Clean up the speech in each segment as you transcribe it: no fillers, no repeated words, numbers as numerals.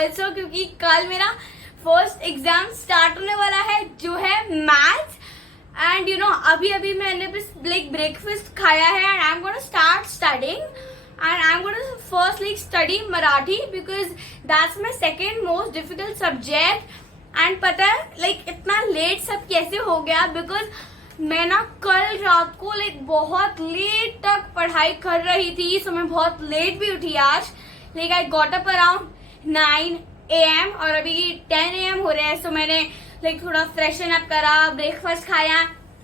Also क्योंकि कल मेरा फर्स्ट एग्जाम स्टार्ट होने वाला है जो है मैथ्स। एंड यू नो अभी अभी मैंने बस लाइक ब्रेकफास्ट खाया है and I am gonna start studying and I am gonna first like study Marathi because that's my second most difficult subject. And पता है लाइक इतना लेट सब कैसे हो गया बिकॉज मैं ना कल रात को लाइक बहुत लेट तक पढ़ाई कर रही थी, सो मैं बहुत लेट भी उठी आज। Like I got up around 9 AM और अभी 10 AM हो रहे हैं। सो मैंने लाइक थोड़ा फ्रेशन अप करा, ब्रेकफास्ट खाया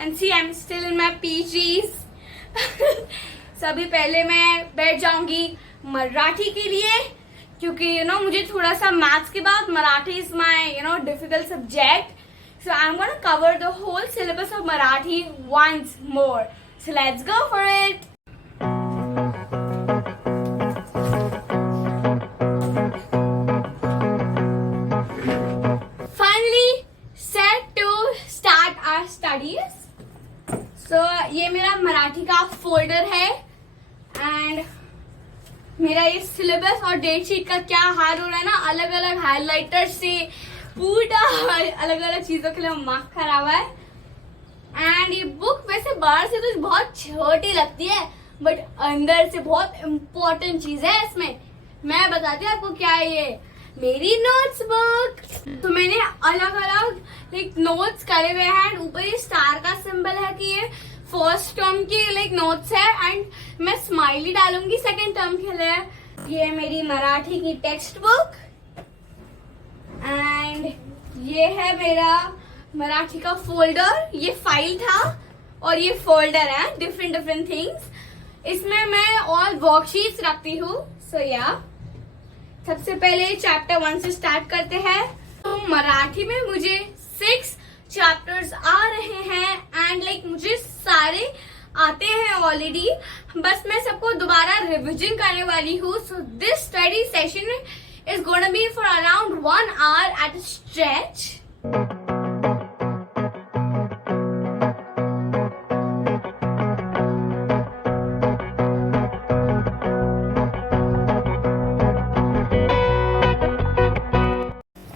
and see I am still in my PGs. सभी पहले मैं बैठ जाऊंगी मराठी के लिए क्योंकि यू नो मुझे थोड़ा सा मैथ्स के बाद Marathi is my you know difficult subject. So I'm going to cover the whole syllabus of Marathi once more. So let's go for it. Finally set to start our studies. So ये मेरा मराठी का folder है and मेरा ये syllabus और date sheet का क्या हाल हो रहा है ना, अलग अलग हाइलाइटर से पूरा अलग अलग चीजों के लिए मार्क करा हुआ है। एंड ये बुक वैसे बाहर से तो बहुत छोटी लगती है बट अंदर से बहुत इम्पोर्टेंट चीज है इसमें। मैं बताती हूँ आपको क्या है ये, मेरी नोट्स बुक। तो मैंने अलग अलग लाइक नोट्स करे हुए हैं एंड ऊपर ये स्टार का सिंबल है कि ये फर्स्ट टर्म की लाइक नोट्स है एंड मैं स्माइली डालूंगी सेकेंड टर्म के लिए। ये मेरी मराठी की टेक्स्ट बुक एंड ये है मेरा मराठी का फोल्डर। ये फाइल था और ये फोल्डर है, डिफरेंट डिफरेंट थिंग्स। इसमें मैं ऑल वर्कशीट्स रखती हूँ। सो या सबसे पहले चैप्टर 1 से स्टार्ट करते हैं। तो मराठी में मुझे 6 चैप्टर्स आ रहे हैं एंड लाइक मुझे सारे आते हैं ऑलरेडी, बस मैं सबको दोबारा रिविजन करने वाली हूँ। So this study session is going to be for around 1 hour at a stretch.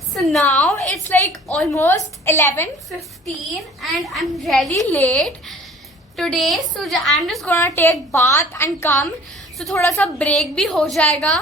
So now it's like almost 11:15 and I'm really late today. So I'm just gonna take bath and come. So थोड़ा सा break भी हो जाएगा।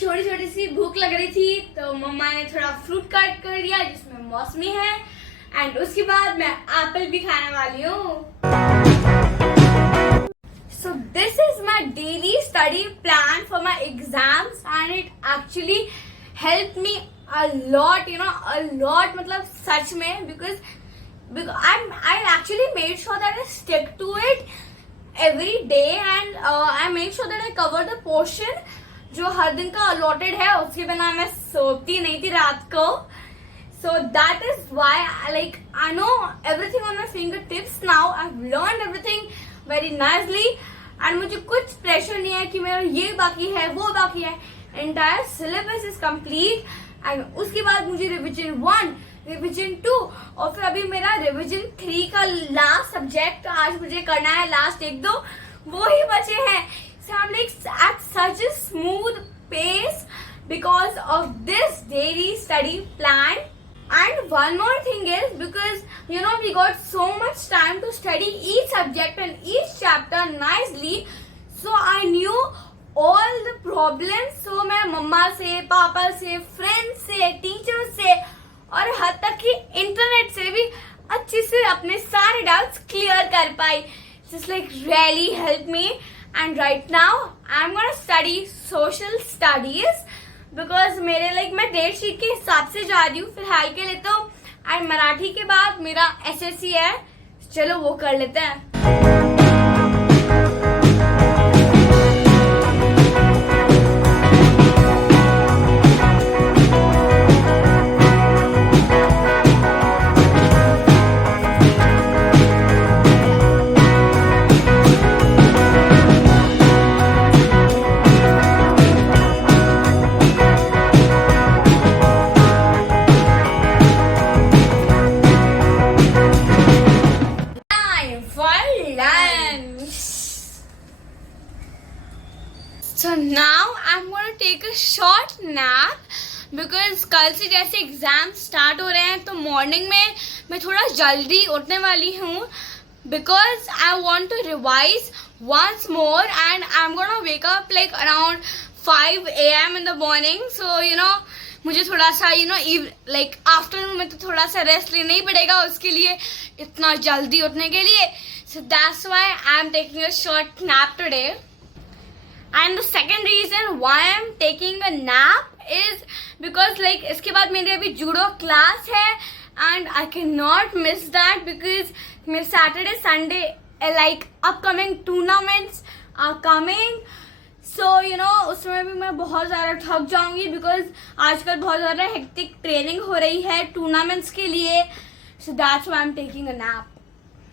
छोटी छोटी सी भूख लग रही थी तो मम्मा ने थोड़ा फ्रूट कट कर दिया जिसमें मौसमी है एंड उसके बाद मैं एप्पल भी खाने वाली हूँ। So this is my daily study plan for my exams and it actually help me a lot, you know a lot, मतलब सच में because I actually made sure that I stick to it every day and I make sure that I cover the portion जो हर दिन का allotted है। उसके बिना मैं सोती नहीं थी रात को। So that is why like I know everything on my finger tips now. I have learned everything very nicely and मुझे कुछ प्रेशर नहीं है कि मेरा ये बाकी है वो बाकी है। Entire syllabus is complete and उसके बाद मुझे रिविजन 1, रिविजन 2 और फिर अभी मेरा रिविजन 3 का लास्ट सब्जेक्ट आज मुझे करना है। लास्ट 1-2 वो ही बचे हैं। So I'm like at such a smooth pace because of this daily study plan. And one more thing is because you know we got so much time to study each subject and each chapter nicely. So I knew all the problems. So मैं मम्मा से, पापा से, friends से, teachers से और हद तक कि इंटरनेट से भी अच्छे से अपने सारे डाउट्स क्लियर कर पाई। Just like really helped me. And right now I'm gonna study social studies because मेरे लाइक मैं डेट शीट के हिसाब से जा रही हूँ फिलहाल के लिए। तो एंड मराठी के बाद मेरा SSC है, चलो वो कर लेते हैं। शॉर्ट नैप बिकॉज कल से जैसे एग्जाम स्टार्ट हो रहे हैं तो मॉर्निंग में मैं थोड़ा जल्दी उठने वाली हूँ because I want to revise once more and I'm gonna wake up like around 5 a.m. in the morning. So you know मुझे थोड़ा सा like आफ्टरनून में तो थोड़ा सा रेस्ट लेना ही पड़ेगा उसके लिए, इतना जल्दी उठने के लिए. So that's why I'm taking a short nap today. And the second reason why I'm taking a nap is because like इसके बाद मेरी अभी जूडो क्लास है and I cannot miss that because मेरे Saturday Sunday like upcoming tournaments are coming. So you know उसमें भी मैं बहुत ज़्यादा थक जाऊंगी because आजकल बहुत ज़्यादा हेक्टिक ट्रेनिंग हो रही है टूर्नामेंट्स के लिए. So that's why I'm taking a nap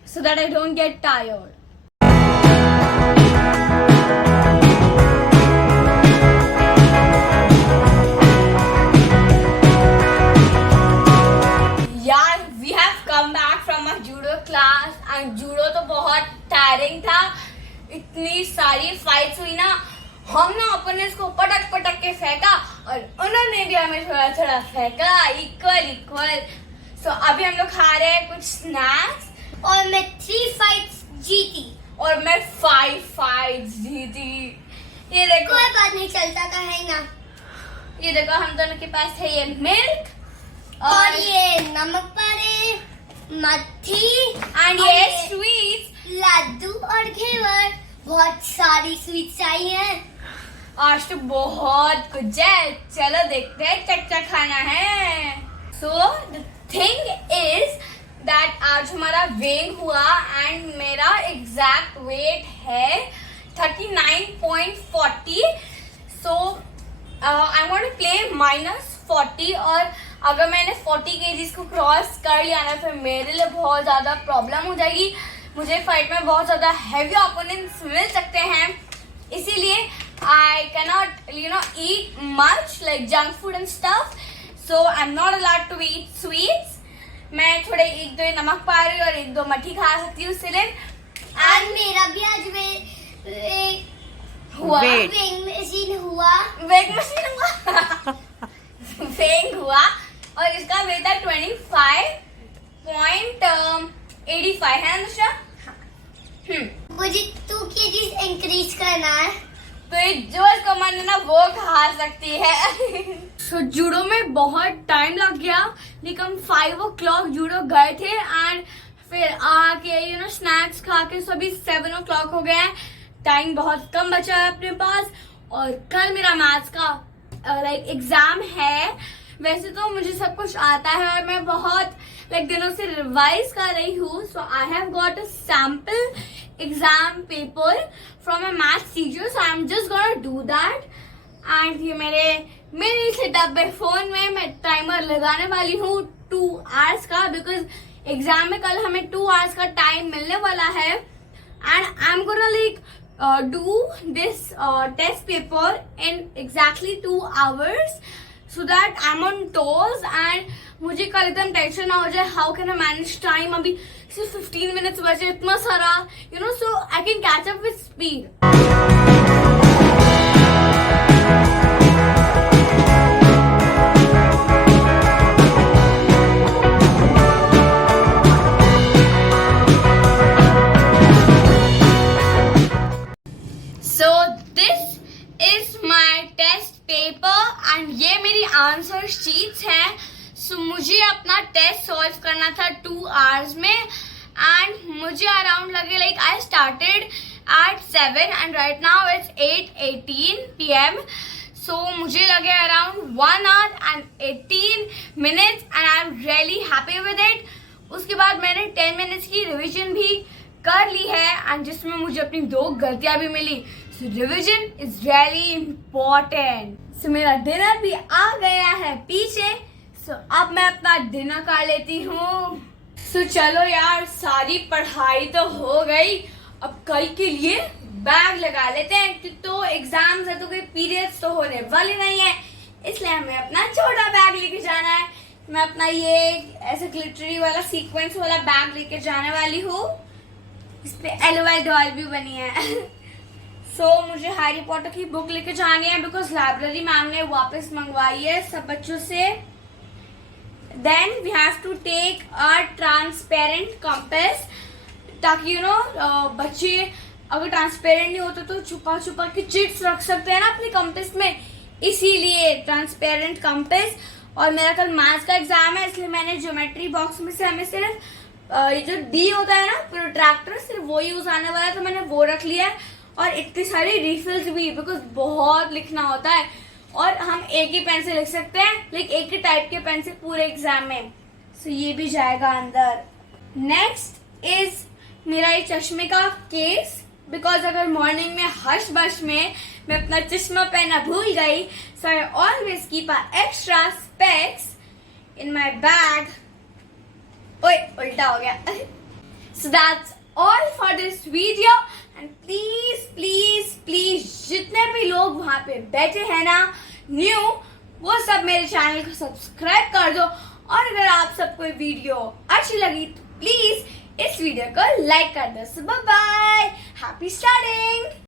so that I don't get tired. यार we have come back from our judo class and judo तो बहुत टायरिंग था. इतनी सारी फाइट्स हुई ना, हम ना अपने इसको पटक पटक के फेंका और उन्होंने भी हमें थोड़ा थोड़ा फेंका इक्वल. सो अभी हम लोग खा रहे हैं कुछ स्नैक्स और मैं 3 फाइट्स जीती और मैं 5 फाइट्स जीती. ये देखो, कोई बात नहीं, चलता तो है ना. ये देखो हम दोनों के पास है ये मिल्क और ये नमक पारे, मट्ठी एंड ये स्वीट्स, लड्डू और घेवर. बहुत सारी स्वीट्स आई हैं. आज तो बहुत कुछ है. चलो देखते हैं क्या खाना है. So the thing is that आज हमारा वेइंग हुआ एंड मेरा एग्जैक्ट वेट है 39.40. सो आई वांट टू प्ले -40 और अगर मैंने 40 kgs को क्रॉस कर लिया ना फिर मेरे लिए बहुत ज्यादा प्रॉब्लम हो जाएगी. मुझे फाइट में बहुत ज्यादा हैवी ओपोनेंट्स मिल सकते हैं, इसीलिए I cannot eat much like junk food and stuff. So I'm not allowed to eat sweets. मैं थोड़े 1-2 नमक पारी और 1-2 मट्ठी खा सकती हूँ सिर्फ. आज मेरा भी आज वेइंग मशीन हुआ. वेइंग हुआ और इसका वेट था 25.85 है अनुष्का. मुझे 2 kgs इंक्रीज करना है. तो ये जो इसको मन है ना वो खा सकती है. तो जूडो में बहुत टाइम लग गया, लेकिन हम 5 o'clock जूडो गए थे एंड फिर आके स्नैक्स खा के सभी 7 o'clock हो गए. टाइम बहुत कम बचा है अपने पास और कल मेरा मैथ्स का एग्जाम है. वैसे तो मुझे सब कुछ आता है और मैं बहुत दिनों से रिवाइज कर रही हूँ. So I have got a sample exam paper from a maths teacher, so I am just gonna do that. And ये मेरे सेटअप पे फोन में मैं टाइमर लगाने वाली हूँ 2 hours का बिकॉज एग्जाम में कल हमें 2 hours का टाइम मिलने वाला है. And I am gonna do this test paper in exactly 2 hours so that I'm on toes and मुझे कल एकदम टेंशन ना हो जाए how can I manage time. अभी सिर्फ 15 minutes बचे, इतना सारा so I can catch up with speed. So this is my test paper and ये मेरी आंसर शीट्स हैं. सो मुझे अपना टेस्ट सॉल्व करना था 2 hours में एंड मुझे अराउंड लगे I started at 7 and right now it's 8:18 PM. सो मुझे लगे around 1 hour and 18 minutes and I am really happy with it. उसके बाद मैंने 10 minutes की रिविजन भी कर ली है एंड जिसमें मुझे अपनी 2 गलतियां भी मिली. सो रिविजन इज रियली इम्पोर्टेंट. सो मेरा डिनर भी आ गया है पीछे. सो अब मैं अपना डिनर कर लेती हूँ. सो चलो यार, सारी पढ़ाई तो हो गई, अब कल के लिए बैग लगा लेते हैं. तो एग्जाम्स है तो कोई पीरियड्स तो होने वाले नहीं है, इसलिए हमें अपना छोटा बैग लेके जाना है. मैं अपना ये ऐसे ग्लिटरी वाला सीक्वेंस वाला बैग लेके जाने वाली हूँ. इस पे LOL डॉल भी बनी है. सो मुझे हैरी पॉटर की बुक लेके जानी है बिकॉज लाइब्रेरी मैम ने वापस मंगवाई है सब बच्चों से. Then we have to take a transparent compass, ताकि यू नो बच्चे अगर ट्रांसपेरेंट नहीं होते तो छुपा छुपा के चिट्स रख सकते हैं ना अपने कंपास में, इसीलिए ट्रांसपेरेंट कंपास. और मेरा कल मैथ्स का एग्जाम है, इसलिए मैंने ज्योमेट्री बॉक्स में से हमें सिर्फ ये जो डी होता है ना प्रोट्रैक्टर, सिर्फ वो यूज आने वाला है, तो मैंने वो रख लिया है. और इतनी सारी रिफिल्स भी, बिकॉज बहुत लिखना होता है और हम एक ही पेन से लिख सकते हैं, लाइक एक ही टाइप के पेन से पूरे एग्जाम में. सो ये भी जाएगा अंदर. नेक्स्ट इज मेरा ये चश्मे का केस, बिकॉज अगर मॉर्निंग में हश बश में मैं अपना चश्मा पहना भूल गई, so I always keep a extra specs in my bag. ओए उल्टा हो गया. So that's all for this video. And please please please जितने भी लोग वहां पे बैठे हैं ना न्यू, वो सब मेरे चैनल को सब्सक्राइब कर दो. और अगर आप सबको वीडियो अच्छी लगी तो प्लीज इस वीडियो को लाइक कर दो. सो बाय बाय, हैप्पी स्टार्टिंग.